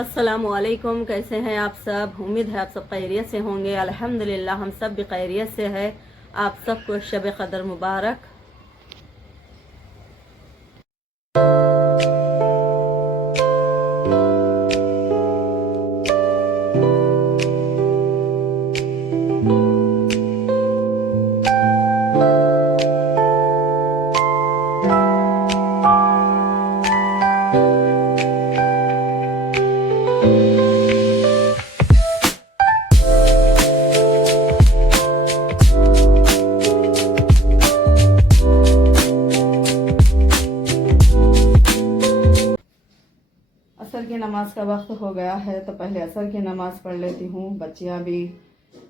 अस्सलामुअलैकुम। कैसे हैं आप सब? उम्मीद है आप सब खैरियत से होंगे। अल्हम्दुलिल्लाह हम सब भी खैरियत से है। आप सबको शब कदर मुबारक। असर की नमाज का वक्त हो गया है तो पहले असर की नमाज पढ़ लेती हूँ। बच्चियाँ भी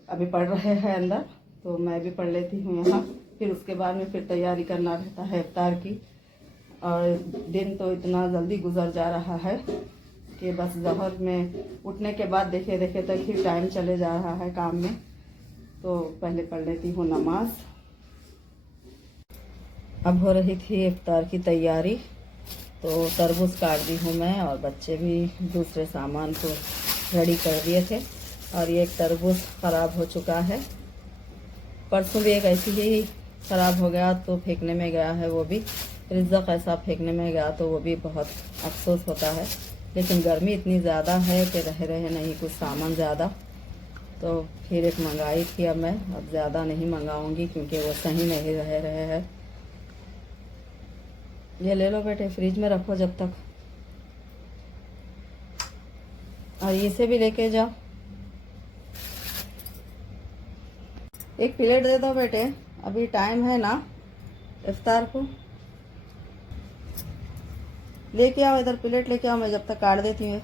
अभी पढ़ रहे हैं अंदर, तो मैं भी पढ़ लेती हूँ यहाँ। फिर उसके बाद में फिर तैयारी करना रहता है इफ्तार की। और दिन तो इतना जल्दी गुजर जा रहा है कि बस ज़हर में उठने के बाद देखे देखे तक ही टाइम चले जा रहा है काम में। तो पहले पढ़ लेती हूँ नमाज। अब हो रही थी इफ्तार की तैयारी, तो तरबूज काट दी हूँ मैं, और बच्चे भी दूसरे सामान को रेडी कर दिए थे। और ये एक तरबूज ख़राब हो चुका है। परसों भी एक ऐसी ही ख़राब हो गया तो फेंकने में गया है वो भी। रिज़्क़ ऐसा फेंकने में गया तो वो भी बहुत अफसोस होता है। लेकिन गर्मी इतनी ज़्यादा है कि रह रहे नहीं कुछ सामान ज़्यादा, तो फिर एक मंगाई थी। अब मैं ज़्यादा नहीं मंगाऊंगी क्योंकि वो सही नहीं रह रहे हैं। ये ले लो बेटे, फ्रिज में रखो जब तक। और इसे भी लेके जाओ। एक प्लेट दे दो बेटे, अभी टाइम है ना इफ्तार को। लेके आओ, इधर प्लेट लेके आओ, मैं जब तक काट देती हूँ।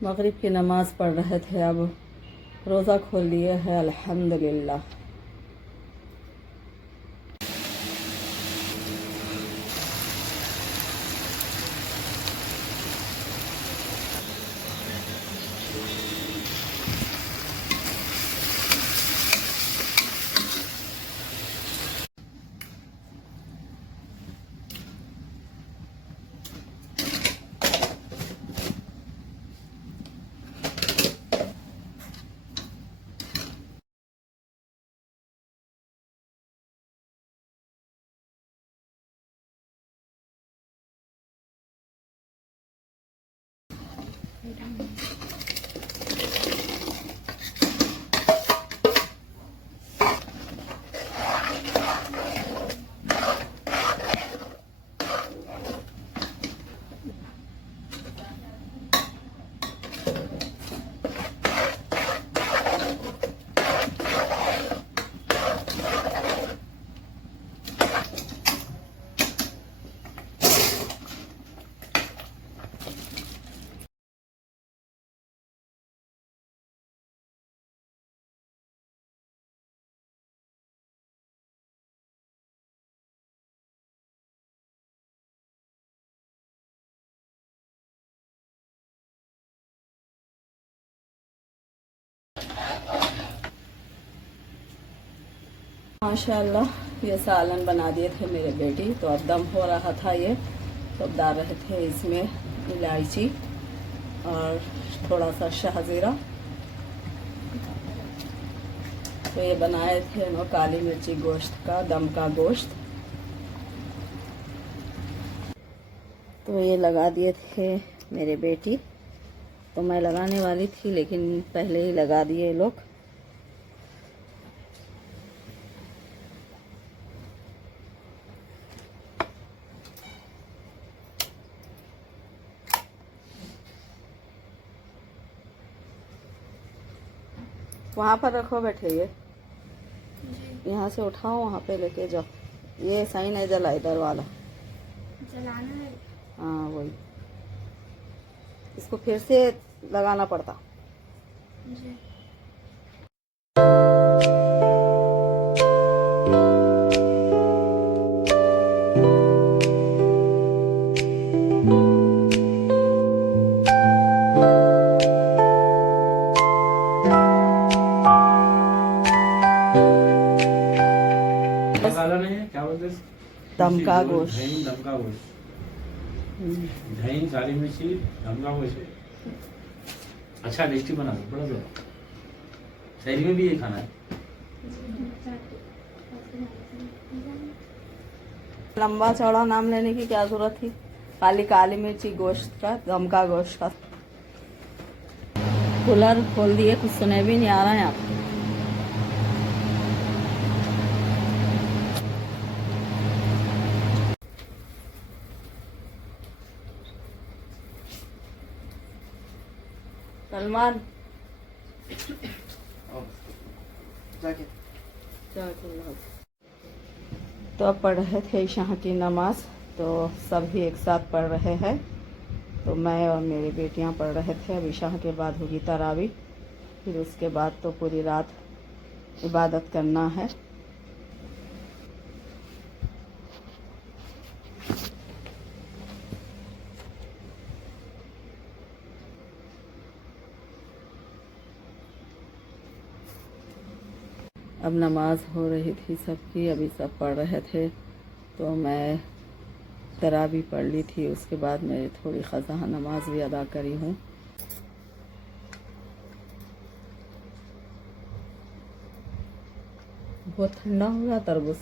मगरिब की नमाज़ पढ़ रहे थे, अब रोज़ा खोल लिए है अल्हम्दुलिल्लाह। माशाल्लाह ये सालन बना दिए थे मेरे बेटी, तो अब दम हो रहा था ये, तो अब डाल रहे थे इसमें इलायची और थोड़ा सा शाहजीरा। तो ये बनाए थे ना काली मिर्ची गोश्त का, दम का गोश्त। तो ये लगा दिए थे मेरे बेटी, तो मैं लगाने वाली थी लेकिन पहले ही लगा दिए लोग। वहाँ पर रखो बैठे ये। यहाँ से उठाओ, वहाँ पे लेके जाओ। ये सही नहीं जला, इधर वाला जलाना है। हाँ वही, इसको फिर से लगाना पड़ता। जी। मसाला नहीं है, क्या बोलते हैं? दमका गोश्त। दही, दमका गोश्त, दही, काली मिर्ची, दमका गोश्त। अच्छा टेस्टी बना दो, बड़ा दो। शहरी में भी ये खाना है। लंबा चौड़ा नाम लेने की क्या जरूरत थी? काली काली मिर्ची गोश्त का, दमका गोश्त का। कूलर खोल दिए, कुछ सुने भी नहीं आ रहा है यहाँ पे। सलमान तो अब पढ़ रहे थे ईशा की नमाज, तो सभी एक साथ पढ़ रहे हैं। तो मैं और मेरी बेटियां पढ़ रहे थे। अब ईशा के बाद होगी तरावी, फिर उसके बाद तो पूरी रात इबादत करना है। अब नमाज हो रही थी सबकी, अभी सब पढ़ रहे थे, तो मैं तरावी पढ़ ली थी। उसके बाद मैं थोड़ी क़ज़ा नमाज भी अदा करी हूँ। बहुत ठंडा हो गया तरबूज।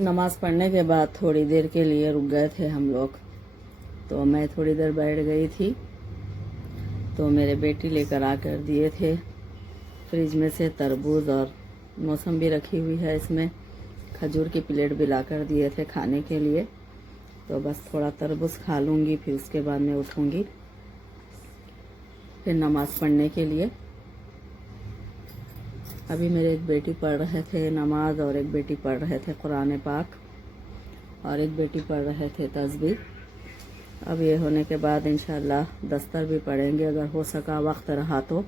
नमाज पढ़ने के बाद थोड़ी देर के लिए रुक गए थे हम लोग, तो मैं थोड़ी देर बैठ गई थी। तो मेरे बेटी लेकर आकर दिए थे फ्रिज में से तरबूज, और मौसम्बी रखी हुई है इसमें। खजूर की प्लेट भी लाकर दिए थे खाने के लिए। तो बस थोड़ा तरबूज खा लूँगी, फिर उसके बाद मैं उठूँगी फिर नमाज पढ़ने के लिए। अभी मेरे एक बेटी पढ़ रहे थे नमाज, और एक बेटी पढ़ रहे थे कुरान पाक, और एक बेटी पढ़ रहे थे तस्बीह। अब ये होने के बाद इंशाल्लाह दस्तर भी पढ़ेंगे, अगर हो सका वक्त रहा तो।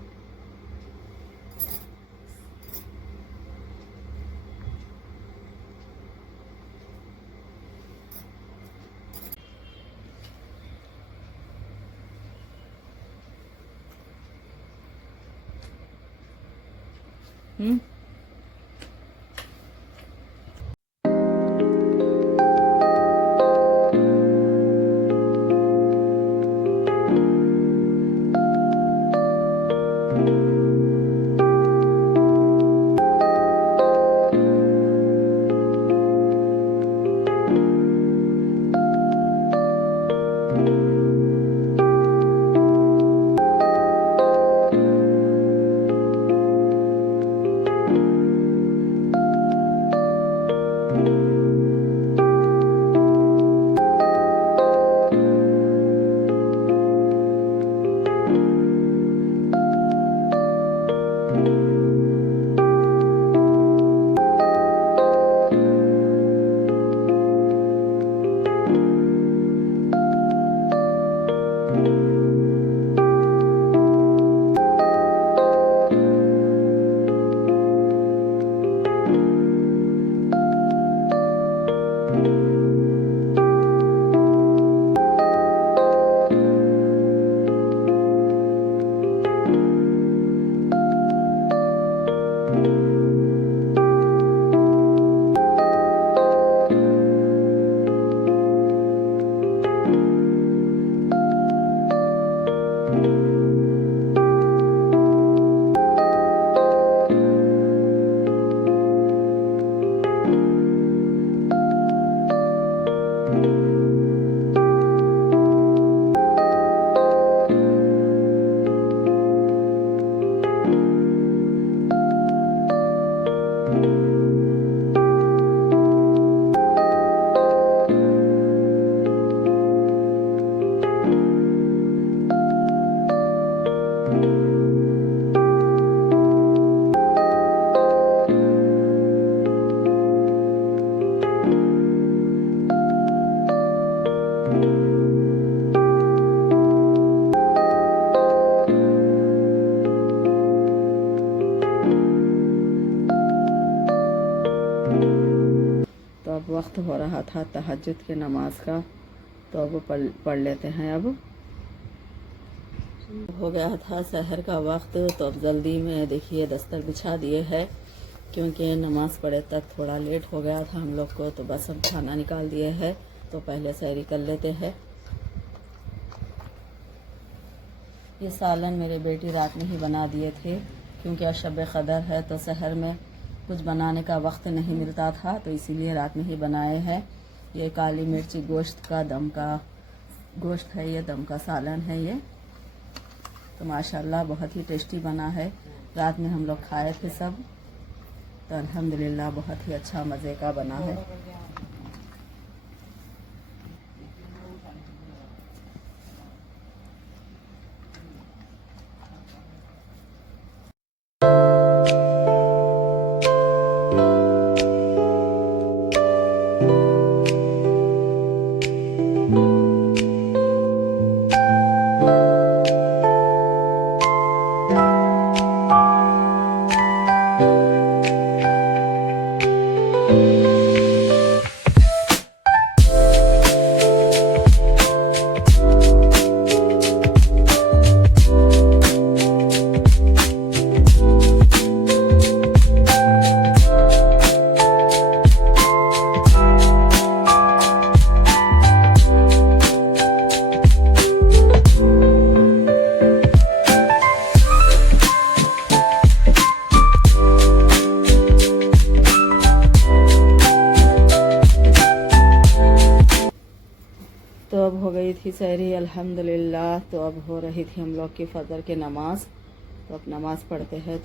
वक्त हो रहा था तहज्जुद की नमाज का, तो अब पढ़ लेते हैं। अब हो गया था सहर का वक्त, तो अब जल्दी में देखिए दस्तर बिछा दिए है, क्योंकि नमाज पढ़े तक थोड़ा लेट हो गया था हम लोग को। तो बस अब खाना निकाल दिए है, तो पहले सहरी कर लेते हैं। ये सालन मेरे बेटी रात में ही बना दिए थे, क्योंकि आज शब क़दर है, तो सहर में कुछ बनाने का वक्त नहीं मिलता था, तो इसीलिए रात में ही बनाए हैं। ये काली मिर्ची गोश्त का दम का गोश्त है, ये दम का सालन है ये। तो माशाल्लाह बहुत ही टेस्टी बना है। रात में हम लोग खाए थे सब, तो अल्हम्दुलिल्लाह बहुत ही अच्छा मज़े का बना है। तो अब हो गई थी सहरी अल्हम्दुलिल्लाह। तो अब हो रही थी हम लोग की फजर की नमाज, तो अब नमाज पढ़ते हैं।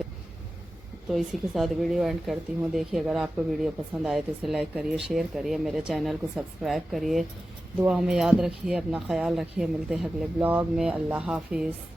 तो इसी के साथ वीडियो एंड करती हूँ। देखिए, अगर आपको वीडियो पसंद आए तो इसे लाइक करिए, शेयर करिए, मेरे चैनल को सब्सक्राइब करिए, दुआ में याद रखिए, अपना ख्याल रखिए। मिलते हैं अगले ब्लॉग में। अल्लाह हाफिज़।